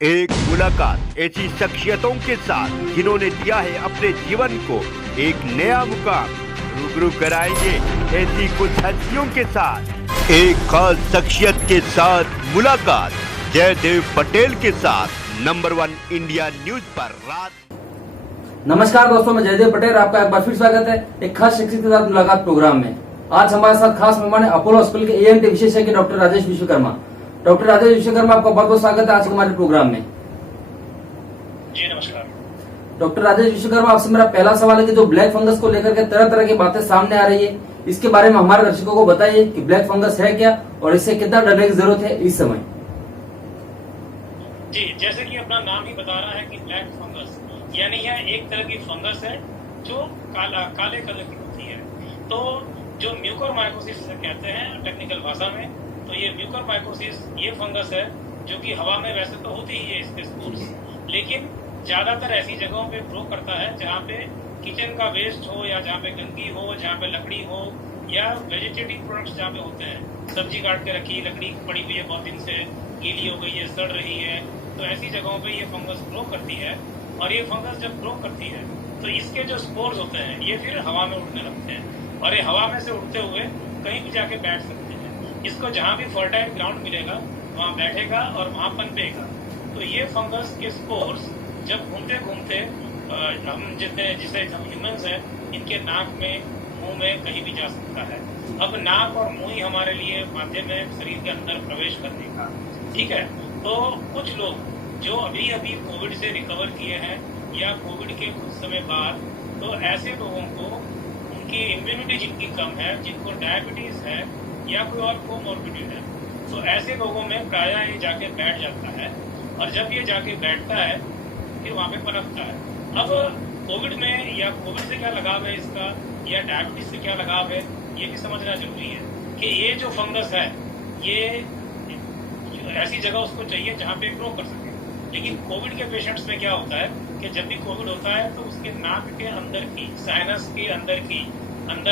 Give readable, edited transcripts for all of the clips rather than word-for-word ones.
एक मुलाकात ऐसी शख्सियतों के साथ जिन्होंने दिया है अपने जीवन को एक नया मुकाम। रूबरू कराएंगे ऐसी कुछ हस्तियों के साथ एक खास शख्सियत के साथ मुलाकात जयदेव पटेल के साथ नंबर 1 इंडिया न्यूज पर रात। नमस्कार दोस्तों, मैं जयदेव पटेल, आपका एक बार फिर स्वागत है एक खास शख्सियत के साथ मुलाकात प्रोग्राम में। आज हमारे साथ खास मेहमान है अपोलो हॉस्पिटल के एएनटी विशेषज्ञ डॉक्टर राजेश विश्वकर्मा। डॉक्टर राजेश विश्वकर्मा, आपका बहुत बहुत स्वागत है आज हमारे प्रोग्राम में। जी नमस्कार। डॉक्टर राजेश विश्वकर्मा, आपसे मेरा पहला सवाल है कि जो ब्लैक फंगस को लेकर के तरह तरह की बातें सामने आ रही है, इसके बारे में हमारे दर्शकों को बताइए कि ब्लैक फंगस है क्या और इससे कितना डरने की जरूरत है इस समय। जी, जैसे कि अपना नाम ही बता रहा है कि ब्लैक फंगस यानी यह एक तरह की फंगस है जो काले कलर की होती है। तो जो म्यूकोरमाइकोसिस कहते हैं टेक्निकल भाषा में, तो ये म्यूकोरमाइकोसिस ये फंगस है जो कि हवा में वैसे तो होती ही है इसके स्पोर्स, लेकिन ज्यादातर ऐसी जगहों पे ग्रो करता है जहाँ पे किचन का वेस्ट हो या जहाँ पे गंदगी हो, जहाँ पे लकड़ी हो या वेजिटेटिव प्रोडक्ट्स जहाँ पे होते हैं। सब्जी काट के रखी, लकड़ी पड़ी हुई है बहुत दिन से, गीली हो गई है, सड़ रही है, तो ऐसी जगहों पे ये फंगस ग्रो करती है। और ये फंगस जब ग्रो करती है तो इसके जो स्पोर्स होते हैं ये फिर हवा में उड़ने लगते हैं और ये हवा में से उड़ते हुए कहीं भी जाके बैठ सकते हैं। इसको जहाँ भी फर्टाइल ग्राउंड मिलेगा वहाँ बैठेगा और वहाँ पनपेगा। तो ये फंगस के स्पोर्स जब घूमते घूमते हम जिसे हम ह्यूमंस हैं, इनके नाक में, मुंह में कहीं भी जा सकता है। अब नाक और मुंह ही हमारे लिए माध्यम है शरीर के अंदर प्रवेश करने का, ठीक है। तो कुछ लोग जो अभी कोविड से रिकवर किए हैं या कोविड के कुछ समय बाद, तो ऐसे लोगों को उनकी इम्यूनिटी जिनकी कम है, जिनको डायबिटीज है या कोई और कोमोर्बिडिटी है, तो ऐसे लोगों में प्रायः ये जाके बैठ जाता है और जब ये जाके बैठता है फिर वहाँ पे पनपता है। अब कोविड में या कोविड से क्या लगाव है इसका या डायबिटीज से क्या लगाव है, ये भी समझना जरूरी है कि ये जो फंगस है ये ऐसी जगह उसको चाहिए जहाँ पे ग्रो कर सके। लेकिन कोविड के पेशेंट्स में क्या होता है कि जब भी कोविड होता है तो उसके नाक के अंदर की, साइनस के अंदर के अंग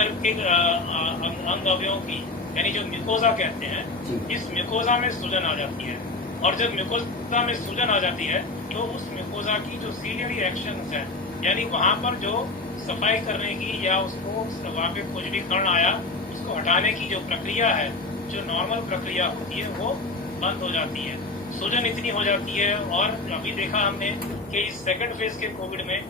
अवयवों की, यानी जो म्यूकोजा कहते हैं, इस म्यूकोजा में सूजन आ जाती है। और जब म्यूकोजा में सूजन आ जाती है तो उस म्यूकोजा की जो सीलियरी एक्शंस है, यानी वहां पर जो सफाई करने की या उसको वहां पे कुछ भी कण आया उसको हटाने की जो प्रक्रिया है, जो नॉर्मल प्रक्रिया होती है, वो बंद हो जाती है। सूजन इतनी हो जाती है। और अभी देखा हमने कि इस सेकंड फेज के कोविड में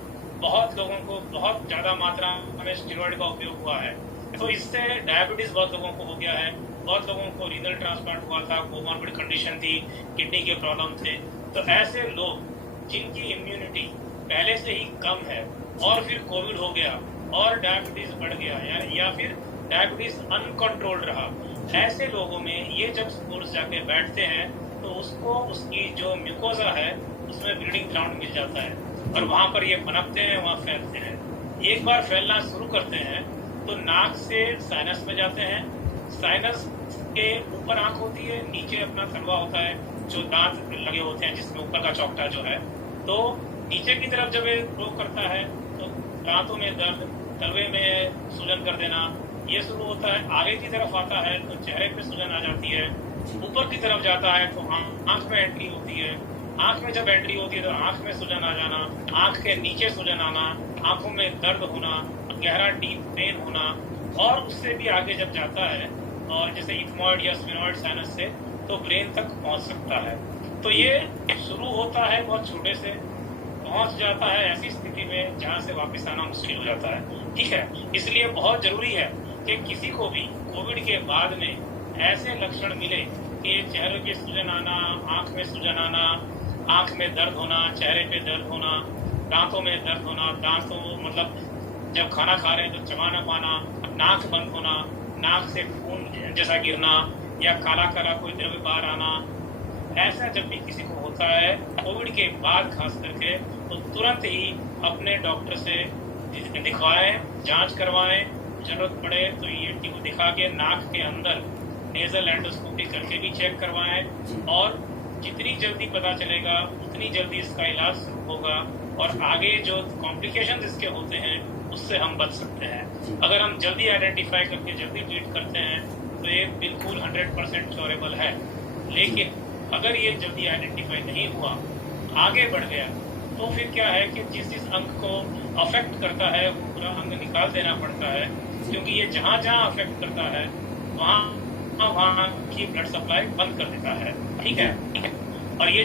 बहुत लोगों को बहुत ज्यादा मात्रा में स्टेरॉइड का उपयोग हुआ है। तो इससे डायबिटीज बहुत लोगों को हो गया है, बहुत लोगों को रीनल ट्रांसप्लांट हुआ था, कोमॉर्बिड कंडीशन थी, किडनी के प्रॉब्लम थे। तो ऐसे लोग जिनकी इम्यूनिटी पहले से ही कम है और फिर कोविड हो गया और डायबिटीज बढ़ गया या फिर डायबिटीज अनकंट्रोल्ड रहा, ऐसे लोगों में ये जब स्पोर्स जाके बैठते हैं तो उसको उसकी जो म्यूकोजा है उसमें ब्रीडिंग ग्राउंड मिल जाता है और वहां पर ये पनपते हैं, वहां फैलते हैं। एक बार फैलना शुरू करते हैं तो नाक से साइनस में जाते हैं। साइनस के ऊपर आंख होती है, नीचे अपना तलवा होता है, जो दांत लगे होते हैं जिसमें ऊपर का चौकटा जो है, तो नीचे की तरफ जब ये ग्रो करता है तो दांतों में दर्द, तलवे में सूजन कर देना, ये शुरू होता है। आगे की तरफ आता है तो चेहरे पे सूजन आ जाती है। ऊपर की तरफ जाता है तो आंख में एंट्री होती है। आंख में जब एंट्री होती है तो आंख में सूजन आ जाना, आंख के नीचे सूजन आना, आंखों में दर्द होना, गहरा डीप पेन होना। और उससे भी आगे जब जाता है और जैसे इथमॉइड या स्फेनॉइड साइनस से, तो ब्रेन तक पहुंच सकता है। तो ये शुरू होता है बहुत छोटे से, पहुंच जाता है ऐसी स्थिति में जहां से वापस आना मुश्किल हो जाता है, ठीक है। इसलिए बहुत जरूरी है कि किसी को भी कोविड के बाद में ऐसे लक्षण मिले कि चेहरे पे सूजन आना, आंख में सूजन आना, आंख में दर्द होना, चेहरे पे दर्द होना, दांतों में दर्द होना, दांतों मतलब जब खाना खा रहे हैं तो चबा ना पाना, नाक बंद होना, नाक से खून जैसा गिरना या काला काला कोई द्रव्य बाहर आना, ऐसा जब भी किसी को होता है कोविड के बाद खास करके, तो तुरंत ही अपने डॉक्टर से दिखवाएं, जांच करवाएं, जरूरत पड़े तो ये को दिखा के नाक के अंदर नेजल एंडोस्कोपी करके भी चेक करवाएं। और जितनी जल्दी पता चलेगा उतनी जल्दी इसका इलाज शुरू होगा और आगे जो कॉम्प्लिकेशंस इसके होते हैं उससे हम बच सकते हैं। अगर हम जल्दी आइडेंटिफाई करके जल्दी ट्रीट करते हैं तो ये बिल्कुल 100% क्योरेबल है। लेकिन अगर ये जल्दी आइडेंटिफाई नहीं हुआ आगे बढ़ गया तो फिर क्या है कि जिस अंग को अफेक्ट करता है वो पूरा अंग निकाल देना पड़ता है, क्योंकि ये जहाँ जहाँ अफेक्ट करता है वहाँ की ब्लड सप्लाई बंद कर देता है। ठीक है, और ये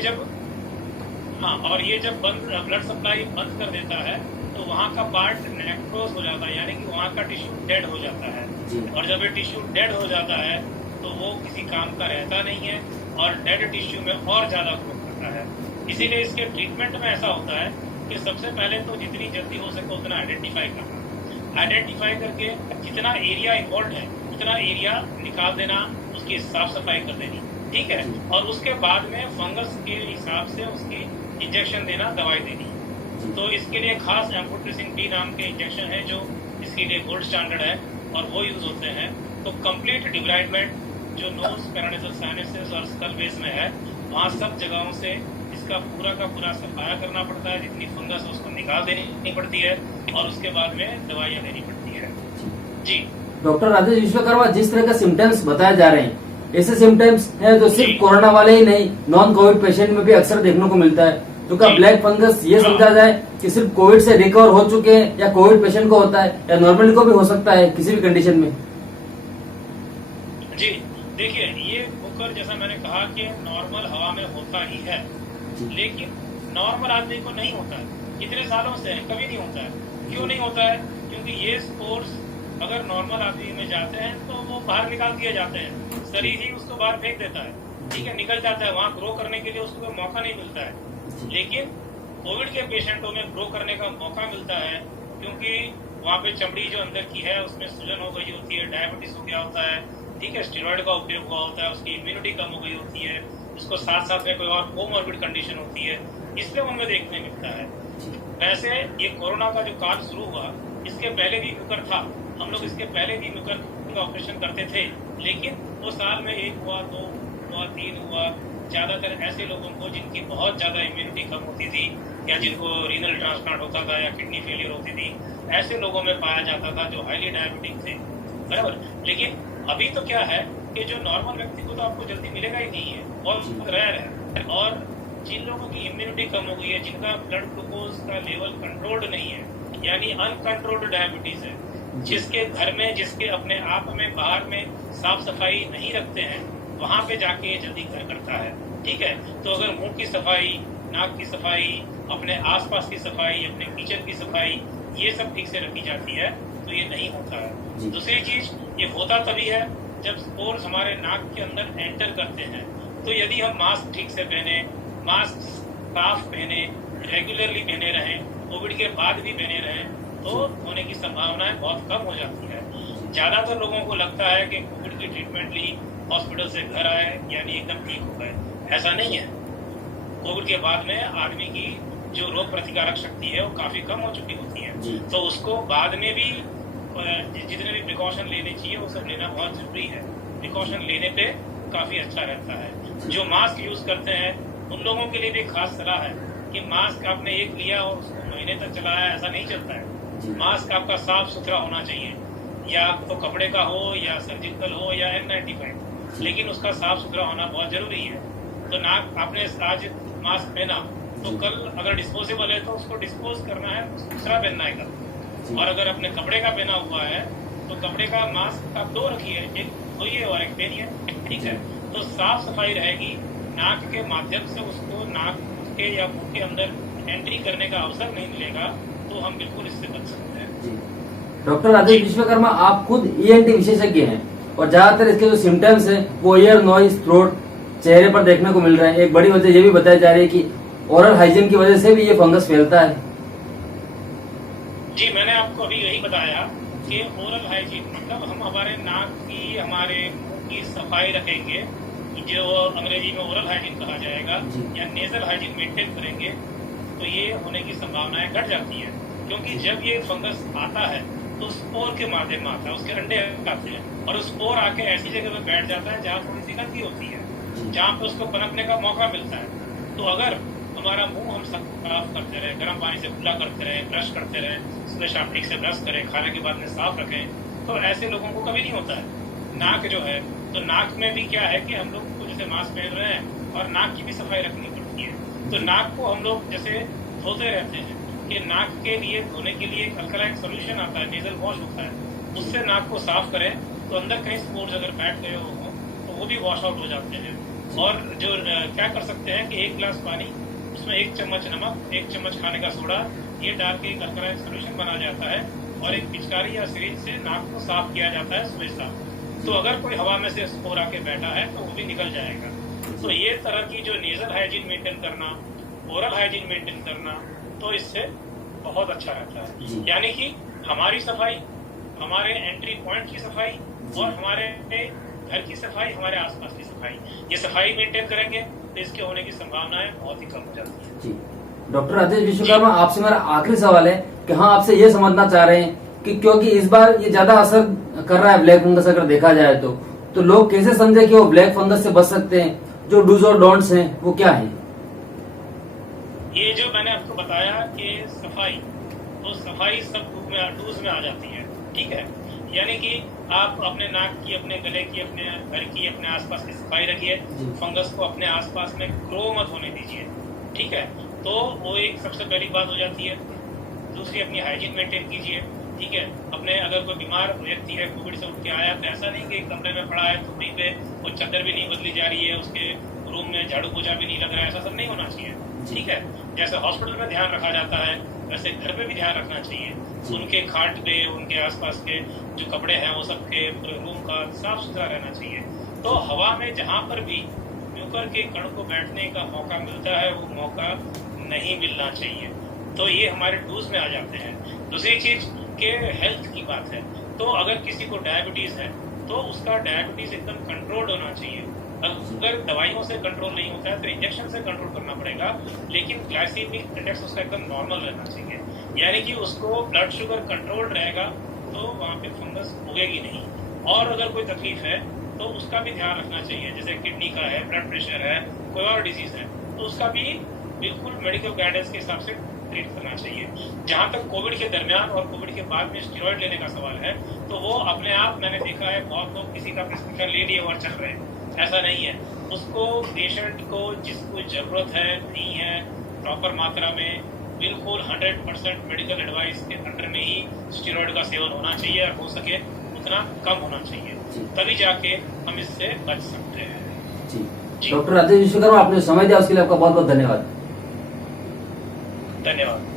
जब ब्लड सप्लाई बंद कर देता है तो वहाँ का पार्ट नेक्रोज हो जाता है, यानी कि वहाँ का टिश्यू डेड हो जाता है। और जब ये टिश्यू डेड हो जाता है तो वो किसी काम का रहता नहीं है और डेड टिश्यू में और ज्यादा ग्रो करता है। इसीलिए इसके ट्रीटमेंट में ऐसा होता है कि सबसे पहले तो जितनी जल्दी हो सके उतना आइडेंटिफाई करना, आइडेंटिफाई करके जितना एरिया इन्वॉल्व है उतना एरिया निकाल देना, उसकी साफ सफाई कर देनी। ठीक है, और उसके बाद में फंगस के हिसाब से उसकी इंजेक्शन देना, दवाई देनी। तो इसके लिए खास एम्फोटेरिसिन टी नाम के इंजेक्शन है जो इसके लिए गोल्ड स्टैंडर्ड है और वो यूज होते हैं। तो कंप्लीट डिब्राइडमेंट जो नोज, पैरानेसल साइनसेस और स्कल बेस में है वहाँ सब जगहों से इसका पूरा का पूरा सफाया करना पड़ता है, जितनी फंगस उसको निकाल देनी पड़ती है और उसके बाद में दवाइयाँ देनी पड़ती है। जी डॉक्टर राजेश विश्वकर्मा, जिस तरह के सिम्टम्स बताए जा रहे हैं ऐसे सिम्टम्स है जो सिर्फ कोरोना वाले ही नहीं, नॉन कोविड पेशेंट में भी अक्सर देखने को मिलता है। तो क्या ब्लैक फंगस ये समझा जाए कि सिर्फ कोविड से रिकवर हो चुके हैं या कोविड पेशेंट को होता है या नॉर्मली को भी हो सकता है किसी भी कंडीशन में? जी देखिए, ये बुकर जैसा मैंने कहा कि नॉर्मल हवा में होता ही है, लेकिन नॉर्मल आदमी को नहीं होता है। इतने सालों से कभी नहीं होता है। क्यों नहीं होता है? क्योंकि ये स्पोर्स अगर नॉर्मल आदमी में जाते हैं तो वो बाहर निकाल दिए जाते हैं, शरीर ही उसको बाहर फेंक देता है। ठीक है, निकल जाता है, वहाँ ग्रो करने के लिए उसको मौका नहीं मिलता है। लेकिन कोविड के पेशेंटों में ग्रो करने का मौका मिलता है, क्योंकि वहाँ पे चमड़ी जो अंदर की है उसमें सूजन हो गई होती है, डायबिटीज हो गया होता है। ठीक है, स्टेरॉइड का उपयोग हुआ होता है, उसकी इम्यूनिटी कम हो गई होती है, उसको साथ साथ में कोई और कोमॉर्बिड कंडीशन होती है, इसलिए उनमें देखने मिलता है। वैसे ये कोरोना का जो काल शुरू हुआ इसके पहले भी म्यूकर था, हम लोग इसके पहले भी म्यूकर का ऑपरेशन करते थे, लेकिन वो साल में 1 हुआ, 2 हुआ, 3 हुआ। ज्यादातर ऐसे लोगों को जिनकी बहुत ज्यादा इम्यूनिटी कम होती थी या जिनको रीनल ट्रांसप्लांट होता था या किडनी फेलियर होती थी, ऐसे लोगों में पाया जाता था जो हाईली डायबिटिक थे। बराबर, लेकिन अभी तो क्या है कि जो नॉर्मल व्यक्ति को तो आपको जल्दी मिलेगा ही नहीं है, बहुत रेयर है। और जिन लोगों की इम्यूनिटी कम हो गई है, जिनका ब्लड ग्लूकोज का लेवल कंट्रोल्ड नहीं है, यानी अनकंट्रोल्ड डायबिटीज है, जिसके घर में, जिसके अपने आप में बाहर में साफ सफाई नहीं रखते हैं, वहां पे जाके ये जल्दी घर करता है। ठीक है, तो अगर मुंह की सफाई, नाक की सफाई, अपने आसपास की सफाई, अपने किचन की सफाई, ये सब ठीक से रखी जाती है तो ये नहीं होता है। दूसरी चीज, ये होता तभी है जब स्पोर्स हमारे नाक के अंदर एंटर करते हैं। तो यदि हम मास्क ठीक से पहने, मास्क साफ पहने, रेगुलरली पहने रहें, कोविड के बाद भी पहने रहें, तो होने की संभावनाएं बहुत कम हो जाती है। ज्यादातर लोगों को लगता है कि कोविड की ट्रीटमेंट ली, हॉस्पिटल से घर आए, यानी एकदम ठीक हो गए। ऐसा नहीं है। कोविड के बाद में आदमी की जो रोग प्रतिकारक शक्ति है वो काफी कम हो चुकी होती है, तो उसको बाद में भी जितने भी प्रिकॉशन लेने चाहिए वो सब लेना बहुत जरूरी है। प्रिकॉशन लेने पे काफी अच्छा रहता है। जो मास्क यूज करते हैं उन लोगों के लिए भी खास सलाह है कि मास्क आपने एक लिया और उसको महीने तक चलाया, ऐसा नहीं चलता है। मास्क आपका साफ सुथरा होना चाहिए, या तो कपड़े का हो या सर्जिकल हो या N95, लेकिन उसका साफ सुथरा होना बहुत जरूरी है। तो नाक आपने आज मास्क पहना तो कल अगर डिस्पोजेबल है तो उसको डिस्पोज करना है, दूसरा पहनना है कल। और अगर अपने कपड़े का पहना हुआ है तो कपड़े का मास्क आप 2 रखिए, एक धोइए और एक पहनिए। ठीक है, तो साफ सफाई रहेगी, नाक के माध्यम से उसको नाक के या मुंह के अंदर एंट्री करने का अवसर नहीं मिलेगा, तो हम बिल्कुल इससे बच सकते हैं। डॉक्टर राजेश विश्वकर्मा, आप खुद ENT विशेषज्ञ हैं और ज्यादातर इसके जो सिम्टम्स हैं वो ईयर, नॉइज, थ्रोट, चेहरे पर देखने को मिल रहे हैं। एक बड़ी वजह ये भी बताई जा रही है कि ओरल हाइजीन की वजह से भी ये फंगस फैलता है। जी, मैंने आपको अभी यही बताया कि ओरल हाइजीन मतलब हम हमारे नाक की, हमारे मुंह की सफाई रखेंगे, जो अंग्रेजी में ओरल हाइजीन कहा जाएगा, या नेजल हाइजीन मेंटेन करेंगे, तो ये होने की संभावनाएं घट जाती है। क्योंकि जब ये फंगस आता है तो स्पोर के माध्यम में आता है, उसके अंडे आते हैं और स्पोर आके ऐसी जगह पे बैठ जाता है जहाँ थोड़ी सी गंदगी होती है, जहाँ पे उसको पनपने का मौका मिलता है। तो अगर हमारा मुंह हम साफ करते रहे, गर्म पानी से कुल्ला करते रहे, ब्रश करते रहे, सुबह शाम ठीक से ब्रश करें, खाने के बाद में साफ रखें, तो ऐसे लोगों को कभी नहीं होता है। नाक जो है, तो नाक में भी क्या है कि हम लोग को जैसे मास्क पहन रहे हैं और नाक की भी सफाई रखनी पड़ती है। तो नाक को हम लोग जैसे धोते रहते हैं कि नाक के लिए धोने के लिए एक अल्कलाइन सोल्यूशन आता है, नेजल वॉश होता है, उससे नाक को साफ करें तो अंदर कहीं स्पोर्स अगर बैठ गए हो तो वो भी वॉश आउट हो जाते हैं। और जो क्या कर सकते हैं कि 1 गिलास पानी, उसमें 1 चम्मच नमक, 1 चम्मच खाने का सोडा, ये डाल के एक अल्कलाइन सोल्यूशन बना जाता है और एक पिचकारी या सिरिंज से नाक को साफ किया जाता है सुबह शाम। तो अगर कोई हवा में से स्पोर आके बैठा है तो वो भी निकल जाएगा। तो ये तरह की जो नेजल हाइजीन मेंटेन करना, ओरल हाइजीन मेंटेन करना, तो इससे बहुत अच्छा रहता है। यानी कि हमारी सफाई, हमारे एंट्री पॉइंट की सफाई और हमारे घर की सफाई, हमारे आसपास की सफाई, ये सफाई मेंटेन करेंगे तो इसके होने की संभावनाएं बहुत ही कम हो जाती है। जी डॉक्टर राजेश विश्वकर्मा, आपसे मेरा आखिरी सवाल है कि हाँ, आपसे ये समझना चाह रहे हैं कि क्योंकि इस बार ये ज्यादा असर कर रहा है ब्लैक फंगस अगर देखा जाए तो लोग कैसे समझे कि वो ब्लैक फंगस से बच सकते हैं, जो डूज और डोंट्स हैं वो क्या है? ये जो मैंने आपको बताया कि सफाई, तो सफाई सब डूज में आ जाती है, ठीक है। यानी कि आप अपने नाक की, अपने गले की, अपने घर की, अपने आसपास की सफाई रखिए, फंगस को अपने आसपास में ग्रो मत होने दीजिए, ठीक है। तो वो एक सबसे पहली बात हो जाती है। दूसरी, अपनी हाइजीन मेंटेन कीजिए, ठीक है। अपने अगर कोई बीमार व्यक्ति है, कोविड से उठ के आया, तो ऐसा नहीं कि कमरे में पड़ा है तो वहीं पे वो चादर भी नहीं बदली जा रही है, उसके रूम में झाड़ू पोछा भी नहीं लग रहा है, ऐसा सब नहीं होना चाहिए, ठीक है। जैसे हॉस्पिटल में ध्यान रखा जाता है वैसे घर पे भी ध्यान रखना चाहिए। उनके खाट पे, उनके आसपास के जो कपड़े हैं वो सबके पूरे रूम का साफ सुथरा रहना चाहिए। तो हवा में जहाँ पर भी म्यूकर के कण को बैठने का मौका मिलता है वो मौका नहीं मिलना चाहिए। तो ये हमारे डूज में आ जाते हैं। दूसरी चीज के हेल्थ की बात है, तो अगर किसी को डायबिटीज है तो उसका डायबिटीज एकदम कंट्रोल्ड होना चाहिए। अगर दवाइयों से कंट्रोल नहीं होता है तो इंजेक्शन से कंट्रोल करना पड़ेगा, लेकिन ग्लाइसेमिक इंडेक्स उसका एकदम नॉर्मल रहना चाहिए। यानी कि उसको ब्लड शुगर कंट्रोल रहेगा तो वहाँ पे फंगस उगेगी नहीं। और अगर कोई तकलीफ है तो उसका भी ध्यान रखना चाहिए, जैसे किडनी का है, ब्लड प्रेशर है, कोई और डिजीज है, तो उसका भी बिल्कुल मेडिकल गाइडेंस के हिसाब से ट्रीट करना चाहिए। जहाँ तक कोविड के दरमियान और कोविड के बाद में स्टेरॉइड लेने का सवाल है, तो वो अपने आप, मैंने देखा है बहुत लोग किसी का प्रिस्क्रिप्शन ले लिए और चल रहे हैं, ऐसा नहीं है। उसको पेशेंट को जिसको जरूरत है, नहीं है, प्रॉपर मात्रा में, बिल्कुल 100% मेडिकल एडवाइस के अंडर में ही स्टेरॉइड का सेवन होना चाहिए और हो सके उतना कम होना चाहिए, तभी जाके हम इससे बच सकते हैं। जी डॉक्टर राजेश विश्वकर्मा, आपने समय दिया उसके लिए आपका बहुत बहुत धन्यवाद। धन्यवाद।